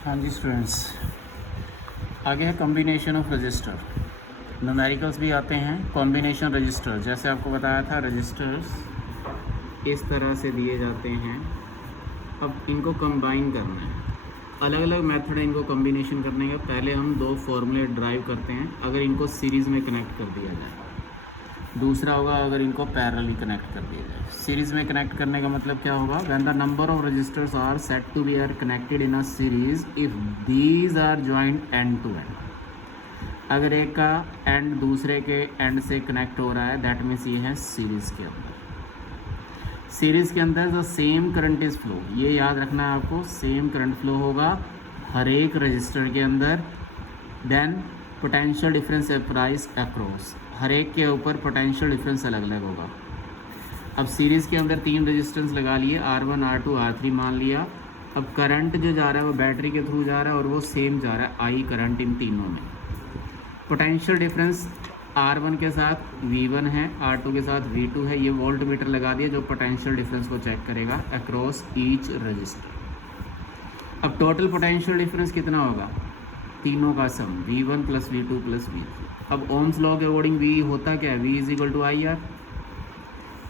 हाँ जी स्टूडेंट्स, आगे है कॉम्बिनेशन ऑफ रजिस्टर। न्यूमेरिकल्स भी आते हैं कॉम्बिनेशन रजिस्टर। जैसे आपको बताया था, रजिस्टर्स इस तरह से दिए जाते हैं। अब इनको कंबाइन करना है। अलग अलग मेथड है इनको कॉम्बिनेशन करने का। पहले हम दो फॉर्मूले ड्राइव करते हैं अगर इनको सीरीज़ में कनेक्ट कर दिया जाए। दूसरा होगा अगर इनको पैरेलली कनेक्ट कर दिया जाए। सीरीज़ में कनेक्ट करने का मतलब क्या होगा? When the number of resistors are set to be are connected in a series if these are joined end to end. अगर एक का एंड दूसरे के एंड से कनेक्ट हो रहा है, दैट मीन्स ये है सीरीज़ के अंदर। सीरीज़ के अंदर the same current is flow, ये याद रखना है आपको। सेम करंट फ्लो होगा हर एक रजिस्टर के अंदर। Then potential difference applies across, हर एक के ऊपर पोटेंशियल डिफरेंस अलग अलग होगा। अब सीरीज़ के अंदर तीन रेजिस्टेंस लगा लिए, R1 R2 R3 मान लिया। अब करंट जो जा रहा है वो बैटरी के थ्रू जा रहा है और वो सेम जा रहा है आई करंट इन तीनों में। पोटेंशियल डिफरेंस R1 के साथ V1 है, R2 के साथ V2 है। ये वोल्ट मीटर लगा दिया जो पोटेंशियल डिफरेंस को चेक करेगा अक्रॉस ईच रजिस्टर। अब टोटल पोटेंशियल डिफरेंस कितना होगा? तीनों का सम V1 plus V2 plus V3। अब ओम्स लॉ के अकॉर्डिंग V होता क्या है? V is equal to I R.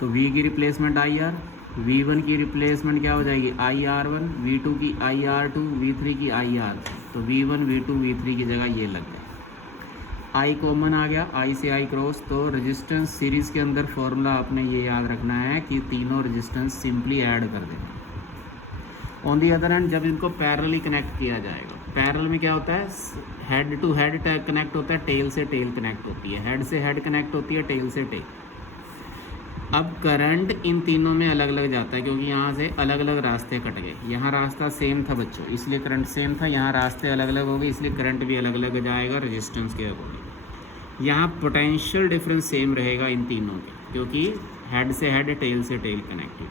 तो V की रिप्लेसमेंट आई आर, V1 की रिप्लेसमेंट क्या हो जाएगी? आई आर वन, V2 की आई आर टू, V3 की आई आर। तो V1 V2 V3 की जगह ये लग गया। आई कॉमन आ गया, आई से आई क्रॉस। तो रेजिस्टेंस सीरीज़ के अंदर फॉर्मूला आपने ये याद रखना है कि तीनों रेजिस्टेंस सिंपली ऐड कर देना। ऑन दी अदर हैंड जब इनको पैरेलली कनेक्ट किया जाएगा, पैरेलल में क्या होता है? हेड टू हेड कनेक्ट होता है, टेल से टेल कनेक्ट होती है, हेड से हेड कनेक्ट होती है, टेल से टेल। अब करंट इन तीनों में अलग अलग जाता है क्योंकि यहाँ से अलग अलग रास्ते कट गए। यहाँ रास्ता सेम था बच्चों, इसलिए करंट सेम था। यहाँ रास्ते अलग अलग हो गए, इसलिए करंट भी अलग अलग जाएगा रेजिस्टेंस के अकॉर्डिंग। यहाँ पोटेंशियल डिफरेंस सेम रहेगा इन तीनों के क्योंकि हेड से हेड, टेल से टेल कनेक्टेड।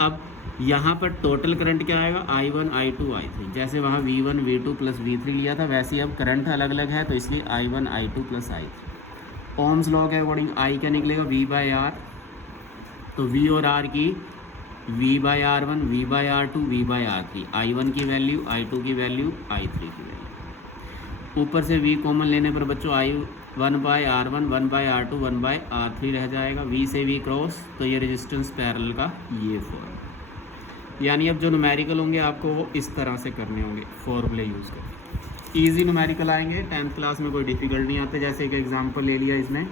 अब यहाँ पर टोटल करंट क्या आएगा? I1 I2 I3। जैसे वहाँ V1 V2 प्लस V3 लिया था, वैसे ही अब करंट अलग अलग है तो इसलिए I1 I2 plus I3। Ohm's law के अकॉर्डिंग I क्या निकलेगा? V by R। तो V और R की V by R1, V by R2, V by R3। I1 की वैल्यू, I2 की वैल्यू, I3 की वैल्यू। ऊपर से V कॉमन लेने पर बच्चों I1 bye R1, 1 bye R2, 1 bye R3 रह जाएगा। V से V क्रॉस, तो ये रेजिस्टेंस पैरेलल का ये फॉर्म। यानी अब जो न्यूमेरिकल होंगे आपको वो इस तरह से करने होंगे फॉर्मूले यूज़ कर। ईजी न्यूमेरिकल आएंगे, 10th क्लास में कोई डिफ़िकल्ट नहीं आते। जैसे एक एग्जांपल ले लिया इसमें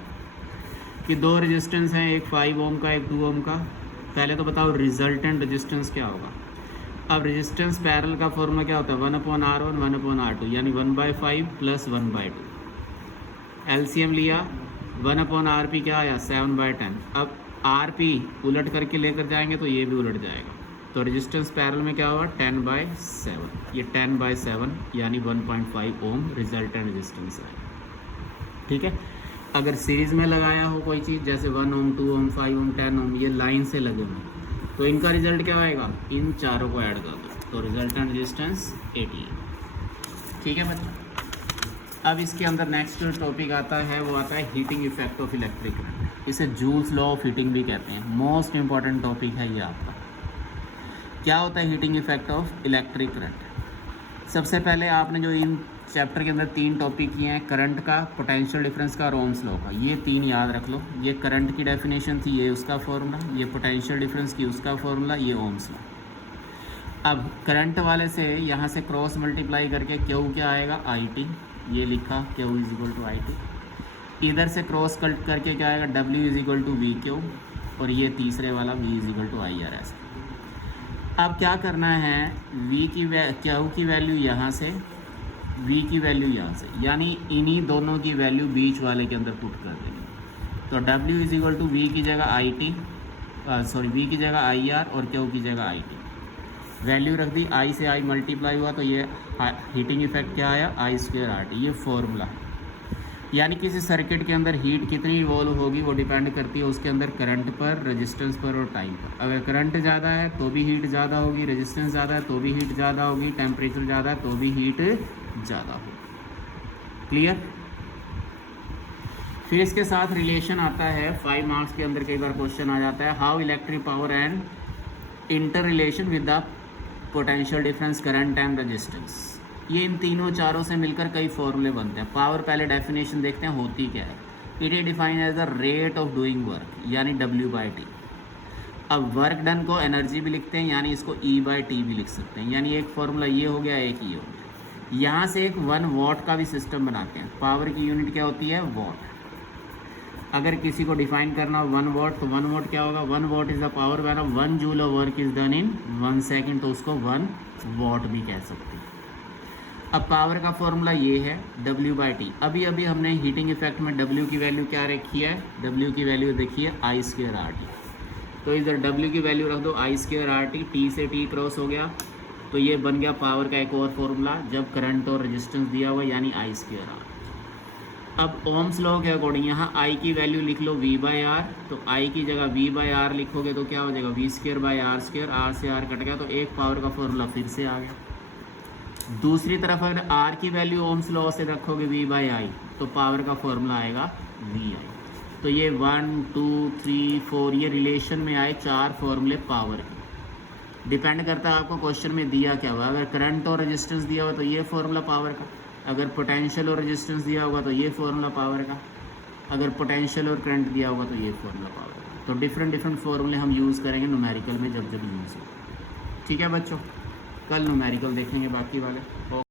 कि दो रेजिस्टेंस हैं, एक 5 ओम का, एक 2 ओम का। पहले तो बताओ रिजल्टेंट रेजिस्टेंस क्या होगा। अब रेजिस्टेंस पैरेलल का फॉर्मूला क्या होता है? 1/R1 1/R2, यानी 1/5 प्लस 1/2। एलसीएम लिया, 1/RP क्या आया? 7/10। अब RP उलट करके लेकर जाएंगे तो ये भी उलट जाएगा। तो रेजिस्टेंस पैरेलल में क्या होगा? 10/7। ये 10/7 यानी 1.5 ओम रिजल्टेंट रेजिस्टेंस है। ठीक है। अगर सीरीज़ में लगाया हो कोई चीज़, जैसे 1 ओम, 2 ओम, 5 ओम, 10 ओम, ये लाइन से लगे हों, तो इनका रिजल्ट क्या आएगा? इन चारों को ऐड कर दो तो रिजल्टेंट रेजिस्टेंस 18। ठीक है बच्चों। अब इसके अंदर नेक्स्ट जो टॉपिक आता है वो आता है heating effect of electric current. इसे जूल्स लॉ ऑफ हीटिंग भी कहते हैं। मोस्ट इंपॉर्टेंट टॉपिक है ये आपका। क्या होता है heating effect of electric current? सबसे पहले आपने जो इन चैप्टर के अंदर 3 टॉपिक किए हैं, करंट का, पोटेंशियल डिफरेंस का और ओम्स लॉ का, ये 3 याद रख लो। ये करंट की डेफिनेशन थी, ये उसका फॉर्मूला, ये पोटेंशियल डिफरेंस की उसका फॉर्मूला, ये ओम्स लॉ। अब करंट वाले से यहाँ से क्रॉस मल्टीप्लाई करके क्यू क्या आएगा? IT। ये लिखा Q is equal to IT। इधर से क्रॉस कट करके क्या आएगा? W is equal to VQ। और ये तीसरे वाला V is equal to IR। अब क्या करना है? क्यू की वैल्यू यहाँ से, V की वैल्यू यहाँ से, यानी इन्हीं दोनों की वैल्यू बीच वाले के अंदर पुट कर देंगे। तो W is equal to V की जगह IT, V की जगह IR और Q की जगह IT। वैल्यू रख दी, I से I मल्टीप्लाई हुआ तो ये हीटिंग इफेक्ट क्या आया? I² RT। ये फॉर्मूला है। यानी किसी सर्किट के अंदर हीट कितनी इवॉल्व होगी वो डिपेंड करती है उसके अंदर करंट पर, रेजिस्टेंस पर और टाइम पर। अगर करंट ज़्यादा है तो भी हीट ज़्यादा होगी, रेजिस्टेंस ज़्यादा है तो भी हीट ज़्यादा होगी, टेम्परेचर ज़्यादा है तो भी हीट ज़्यादा होगी। क्लियर? फिर इसके साथ रिलेशन आता है 5 मार्क्स के अंदर कई बार क्वेश्चन आ जाता है, how electric power and inter relation with the potential difference, current time, resistance. ये इन तीनों चारों से मिलकर कई फॉर्मूले बनते हैं। पावर पहले डेफिनेशन देखते हैं होती क्या है। It is defined as the rate of doing work यानी W/T। अब वर्क डन को एनर्जी भी लिखते हैं यानी इसको E/T भी लिख सकते हैं। यानी एक फॉर्मूला ये हो गया, एक ये हो गया। यहाँ से एक 1 वॉट का भी सिस्टम बनाते हैं। पावर की यूनिट क्या होती है? वॉट। अगर किसी को डिफाइन करना हो 1 वॉट तो 1 वॉट क्या होगा? 1 what is the power when 1 joule of work is done in 1 second, तो उसको 1 वॉट भी कह सकते हैं। अब पावर का फॉर्मूला ये है W/T। अभी अभी हमने हीटिंग इफेक्ट में W की वैल्यू क्या रखी है? W की वैल्यू देखिए I²RT। तो इधर W की वैल्यू रख दो I²RT, T से T क्रॉस हो गया तो ये बन गया पावर का एक और फॉर्मूला जब करंट और रेजिस्टेंस दिया हुआ यानी I²R। अब ओम्स लॉ के अकॉर्डिंग यहाँ I की वैल्यू लिख लो V/R, तो I की जगह V/R लिखोगे तो क्या हो जाएगा? V²/R², R से R कट गया तो एक पावर का फॉर्मूला फिर से आ गया। दूसरी तरफ अगर R की वैल्यू ओम्स लॉ से रखोगे V/I तो पावर का फॉर्मूला आएगा VI। तो ये 1 2 3 4 ये रिलेशन में आए 4 फॉर्मूले पावर के। डिपेंड करता है आपको क्वेश्चन में दिया क्या हुआ। अगर करंट और रेजिस्टेंस दिया हुआ तो ये फॉर्मूला पावर का, अगर पोटेंशियल और रेजिस्टेंस दिया होगा तो ये फॉर्मूला पावर का, अगर पोटेंशियल और करंट दिया होगा तो ये फॉर्मूला पावर का। तो डिफरेंट डिफरेंट फॉर्मूले हम यूज़ करेंगे न्यूमेरिकल में जब जब यूज़ हो। ठीक है बच्चों, कल न्यूमेरिकल देखेंगे बाकी वाले।